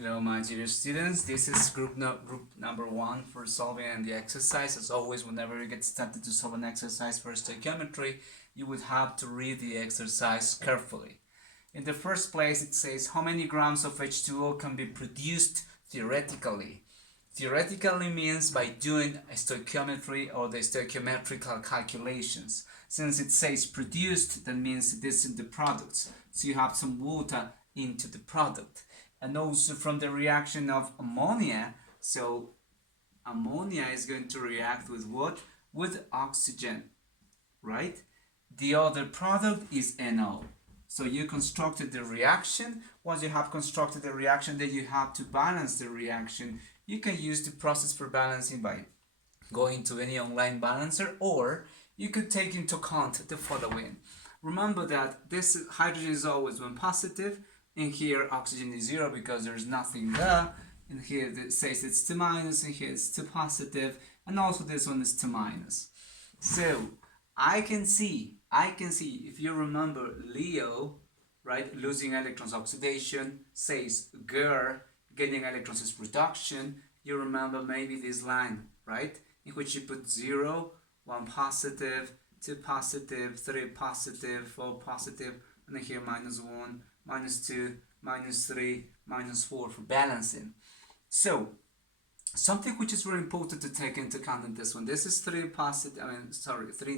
Hello, my dear students. This is group number 1 for solving the exercise. As always, whenever you get started to solve an exercise for stoichiometry, you would have to read the exercise carefully. In the first place, it says how many grams of H2O can be produced theoretically. Theoretically means by doing a stoichiometry or the stoichiometrical calculations. Since it says produced, that means this is the products. So you have some water into the product. And also from the reaction of ammonia, so ammonia is going to react with what? With oxygen, right? The other product is NO. So you constructed the reaction. Once you have constructed the reaction, then you have to balance the reaction. You can use the process for balancing by going to any online balancer, or you could take into account the following. Remember that this hydrogen is always one positive. In here, oxygen is 0 because there's nothing there. And here it says it's 2 minus, and here it's 2 positive, and also this one is 2 minus. So I can see, if you remember Leo, right, losing electrons oxidation, says Ger, gaining electrons is reduction. You remember maybe this line, right, in which you put 0, 1 positive, 2 positive, 3 positive, 4 positive, and then here minus 1, minus 2, minus 3, minus 4 for balancing. So, something which is very important to take into account in this one. This is 3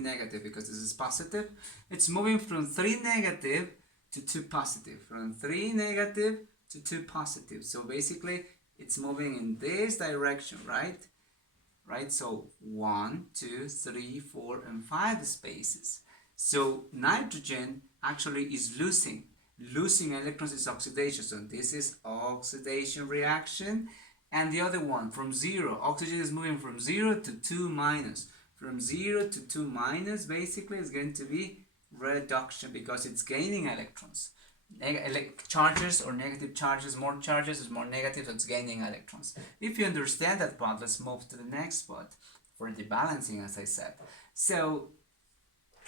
negative because this is positive. It's moving from 3 negative to 2 positive. From 3 negative to 2 positive. So basically, it's moving in this direction, right? Right? So 1, 2, 3, 4, and 5 spaces. So nitrogen actually is losing electrons is oxidation. So this is oxidation reaction. And the other one from 0, oxygen is moving from 0 to 2 minus. From 0 to 2 minus basically is going to be reduction because it's gaining electrons. Charges or negative charges, more charges is more negative, so it's gaining electrons. If you understand that part, let's move to the next part for the balancing, as I said. So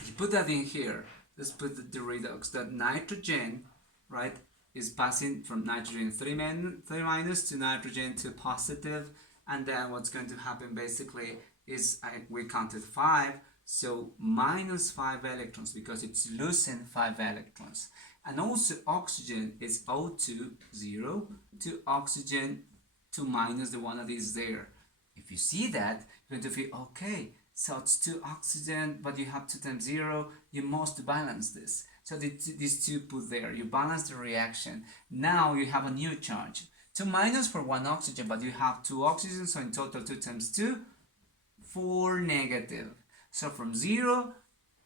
you put that in here. Let's put the redox that nitrogen, right, is passing from nitrogen 3 minus to nitrogen 2 positive, and then what's going to happen basically is we counted 5, so minus 5 electrons because it's losing 5 electrons. And also oxygen is O2 0 to oxygen 2 minus the one that is there. If you see that, you're going to feel okay. So it's 2 oxygen, but you have 2 times 0. You must balance this. So these 2 put there. You balance the reaction. Now you have a new charge. 2 minus for 1 oxygen, but you have 2 oxygen. So in total, 2 times 2, 4 negative. So from 0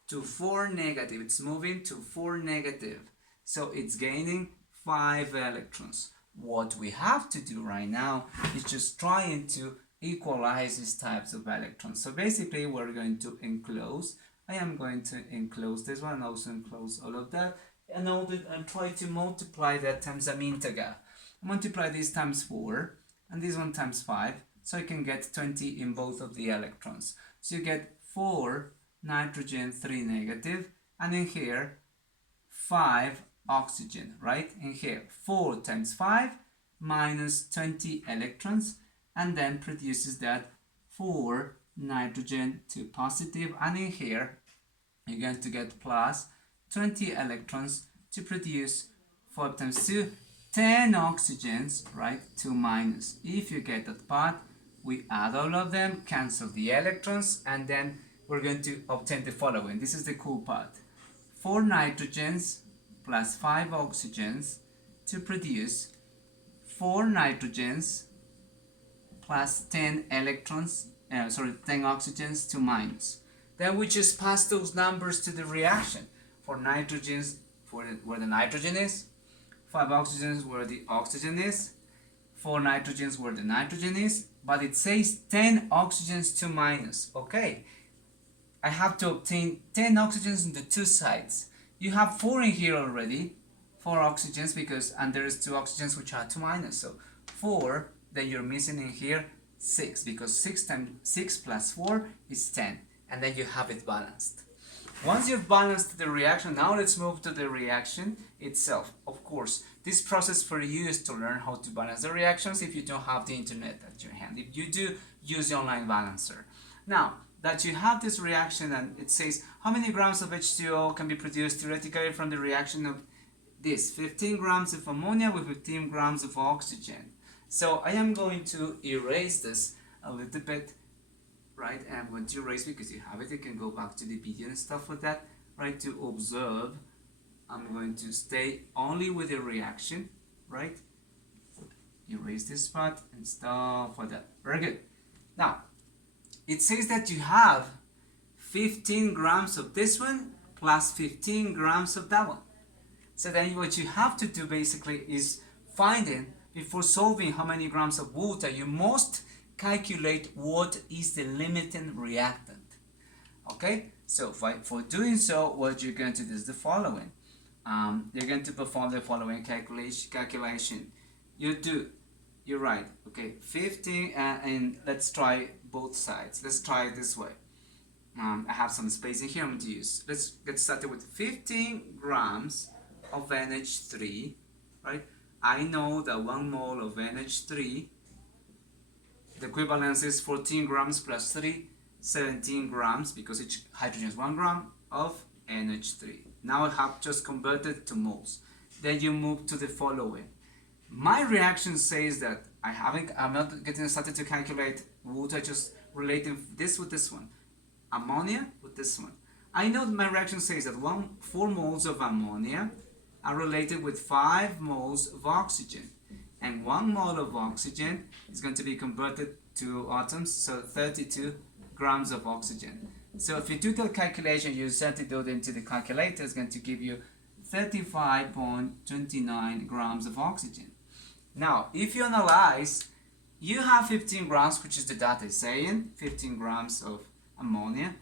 to 4 negative. It's moving to 4 negative. So it's gaining 5 electrons. What we have to do right now is just trying to equalize these types of electrons. So basically we're going to enclose. I am going to enclose this one and also enclose all of that, and try to multiply that times an integer. Multiply this times 4 and this one times 5, so I can get 20 in both of the electrons. So you get 4 nitrogen 3 negative, and in here 5 oxygen, right? In here 4 times 5 minus 20 electrons, and then produces that 4 nitrogen 2 positive, and in here you're going to get plus 20 electrons to produce 4 times 2, 10 oxygens, right? 2 minus. If you get that part, we add all of them, cancel the electrons, and then we're going to obtain the following. This is the cool part. 4 nitrogens plus 5 oxygens to produce 4 nitrogens plus 10 electrons, 10 oxygens to minus. Then we just pass those numbers to the reaction. 4 nitrogens where the nitrogen is, 5 oxygens where the oxygen is, 4 nitrogens where the nitrogen is, but it says 10 oxygens to minus. Okay, I have to obtain 10 oxygens on the 2 sides. You have 4 in here already, 4 oxygens and there's 2 oxygens which are 2 minus, so 4. Then you're missing in here 6 because 6 plus 4 is 10, and then you have it balanced. Once you've balanced the reaction, now let's move to the reaction itself. Of course, This process for you is to learn how to balance the reactions if you don't have the internet at your hand. If you do, use the online balancer. Now that you have this reaction and it says how many grams of H2O can be produced theoretically from the reaction of this 15 grams of ammonia with 15 grams of oxygen. So I am going to erase this a little bit, right? I'm going to erase because you have it. You can go back to the video and stuff with that, right? To observe, I'm going to stay only with the reaction, right? Erase this part and stuff like that. Very good. Now, it says that you have 15 grams of this one plus 15 grams of that one. So then what you have to do basically is finding, before solving how many grams of water, you must calculate what is the limiting reactant. Okay, so for doing so, what you're going to do is the following. You're going to perform the following calculation. You're right, okay, 15, and let's try both sides. Let's try it this way. I have some space in here I'm going to use. Let's get started with 15 grams of NH3, right? I know that 1 mole of NH3, the equivalence is 14 grams plus 3, 17 grams, because each hydrogen is 1 gram of NH3. Now I have just converted to moles. Then you move to the following. My reaction says that I'm not getting started to calculate water, just relating this with this one, ammonia with this one. I know that my reaction says that 4 moles of ammonia are related with 5 moles of oxygen, and 1 mole of oxygen is going to be converted to atoms, so 32 grams of oxygen. So if you do the calculation, you set it into the calculator, it's going to give you 35.29 grams of oxygen. Now, if you analyze, you have 15 grams, which is the data is saying, 15 grams of ammonia,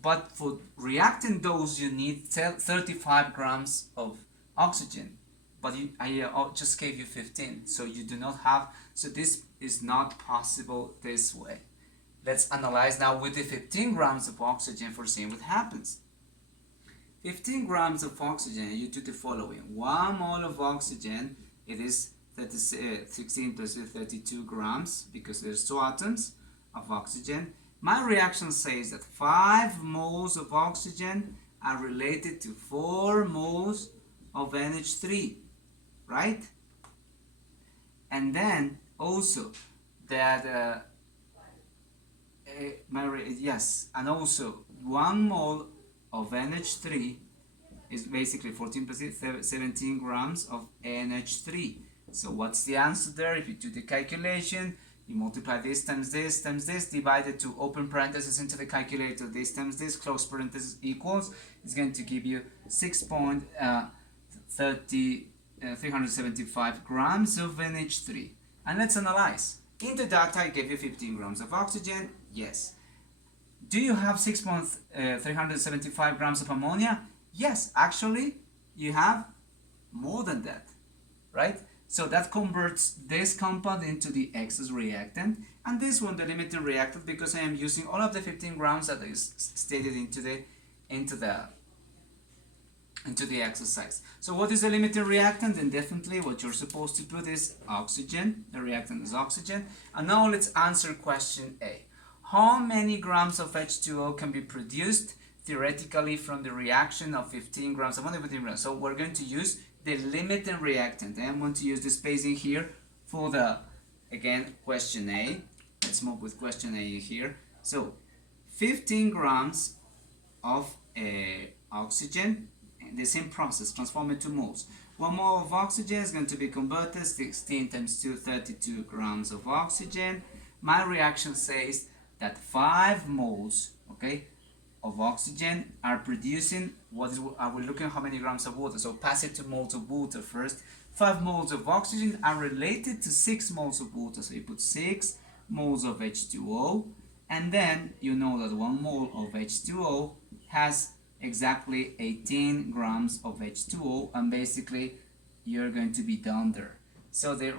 but for reacting those, you need 35 grams of oxygen, but I just gave you 15, so you do not have, so this is not possible this way. Let's analyze now with the 15 grams of oxygen for seeing what happens. 15 grams of oxygen, you do the following. 1 mole of oxygen, it is 16 plus 32 grams, because there's 2 atoms of oxygen. My reaction says that 5 moles of oxygen are related to 4 moles of NH3, right? And then also that also 1 mole of NH3 is basically 14 plus 17 grams of NH3. So what's the answer there? If you do the calculation, you multiply this times this times this, divided to open parentheses into the calculator, this times this, close parentheses equals, it's going to give you 375 grams of NH3. And let's analyze. In the data, I gave you 15 grams of oxygen. Yes. Do you have 375 grams of ammonia? Yes, actually, you have more than that, right? So that converts this compound into the excess reactant, and this one the limiting reactant, because I am using all of the 15 grams that is stated into the exercise. So what is the limiting reactant? And definitely what you're supposed to put is oxygen. The reactant is oxygen. And now let's answer question A. How many grams of H2O can be produced theoretically from the reaction of 15 grams of 15 grams? So we're going to use the limiting reactant. I am going to use the spacing here for the, again, question A. Let's move with question A here. So 15 grams of oxygen, and the same process, transform it to moles. 1 mole of oxygen is going to be converted, 16 times 2, 32 grams of oxygen. My reaction says that 5 moles, okay, of oxygen are producing, are we looking at how many grams of water? So pass it to moles of water first. 5 moles of oxygen are related to 6 moles of water. So you put 6 moles of H2O, and then you know that 1 mole of H2O has exactly 18 grams of H2O, and basically you're going to be done there. So the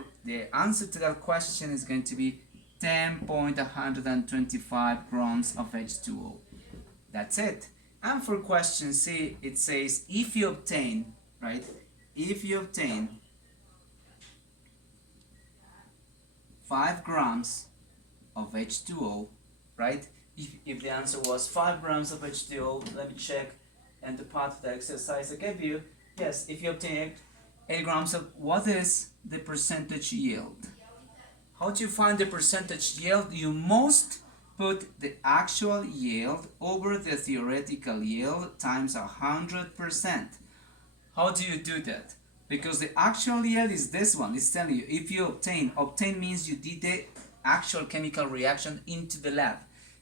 answer to that question is going to be 10.125 grams of H2O. That's it. And for question C, it says if you obtain, right, if you obtain 5 grams of H2O, right? If the answer was 5 grams of H2O, let me check and the part of the exercise I gave you. Yes, if you obtain 8 grams of, what is the percentage yield? How do you find the percentage yield? You must put the actual yield over the theoretical yield times 100%. How do you do that? Because the actual yield is this one. It's telling you if you obtain means you did the actual chemical reaction into the lab.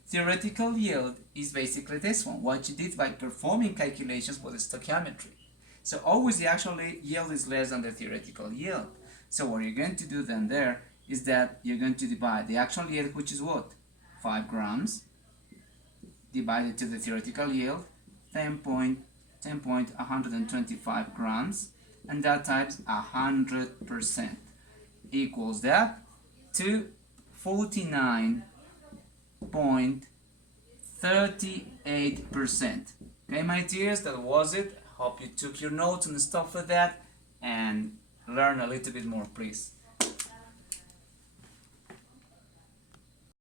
Theoretical yield is basically this one, what you did by performing calculations with stoichiometry. So always the actual yield is less than the theoretical yield. So what you're going to do then there is that you're going to divide the actual yield, which is what? 5 grams, divided to the theoretical yield, 10.125 grams, and that times 100% equals that to 49.38%. Okay, my dears, that was it. Hope you took your notes and stuff like that and learn a little bit more, please.